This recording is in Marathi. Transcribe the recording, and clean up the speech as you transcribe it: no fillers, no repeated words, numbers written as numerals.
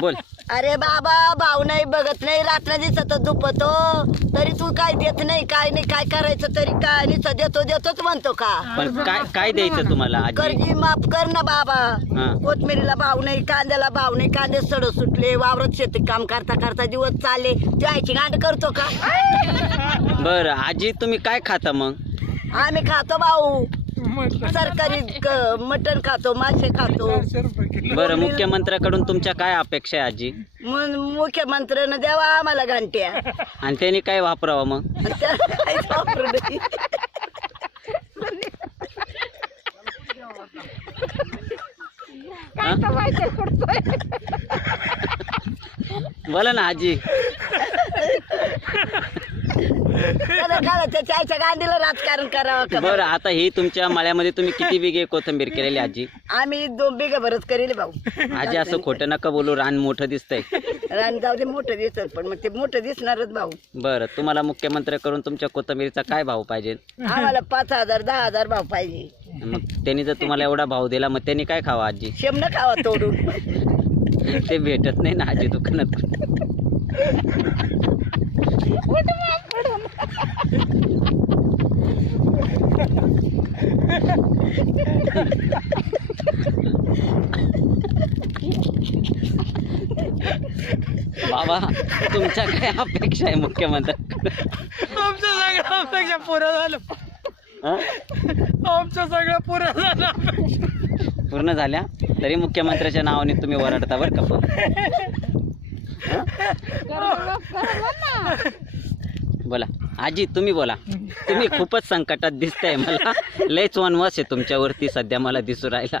बोल. अरे बाबा भाऊ नाही बघत नाही रात्र दिसत दुपतो तरी तू काय देत नाही काय नाही काय करायचं तरी काय नुसतं देतो देतोच म्हणतो का पण काय काय द्यायचं तुम्हाला आजी? कर्जी माफ कर ना बाबा हा. कोथमिरीला भाव नाही कांद्याला भाव नाही कांदे सड सुटले वावरात शेती काम करता करता दिवस चालले जायची गांड करतो का बरं आजी तुम्ही काय खाता मग? आम्ही खातो भाऊ सरकारी मटण खातो मासे खातो बरं मुख्यमंत्र्याकडून तुमच्या काय अपेक्षा आहे आजी? मुख्यमंत्र्यानं द्यावा आम्हाला घंट्या आणि त्यांनी काय वापरावं मग? त्याला काहीच वापरू नये. हा? बोला ना आजी. त्याला काय त्याच्या आईच्या गांडीला राजकारण करावं का बरं आता ही तुमच्या मळ्यामध्ये तुम्ही किती बिघे कोथिंबीर केलेली आजी? आम्ही 2 बिघा भरच करेल भाऊ आजी असं खोटं नका बोलू, रान मोठं दिसतंय. रान जाऊ दे मोठं दिसत पण मग ते मोठं दिसणारच भाऊ. बरं तुम्हाला मुख्यमंत्र्याकडून तुमच्या कोथिंबीरीचा काय भाव पाहिजे? आम्हाला 5,000 10,000 भाव पाहिजे. मग त्यांनी जर तुम्हाला एवढा भाव दिला मग त्यांनी काय खावा आजी? शेमनं खावा तोडून. ते भेटत नाही ना आजी दुकानात. बाबा तुमच्या काय अपेक्षा आहे मुख्यमंत्री? आमच्या सगळ्या अपेक्षा पुऱ्या झाल्या. आमच्या सगळ्या पुऱ्या झाल्या. पूर्ण झाल्या तरी मुख्यमंत्र्याच्या नावाने तुम्ही वरडता बरं का पण. बोला आजी तुम्ही बोला. तुम्ही खूपच संकटात दिसताय मला. लयच वनवास आहे तुमच्यावरती सध्या मला दिसू राहिला.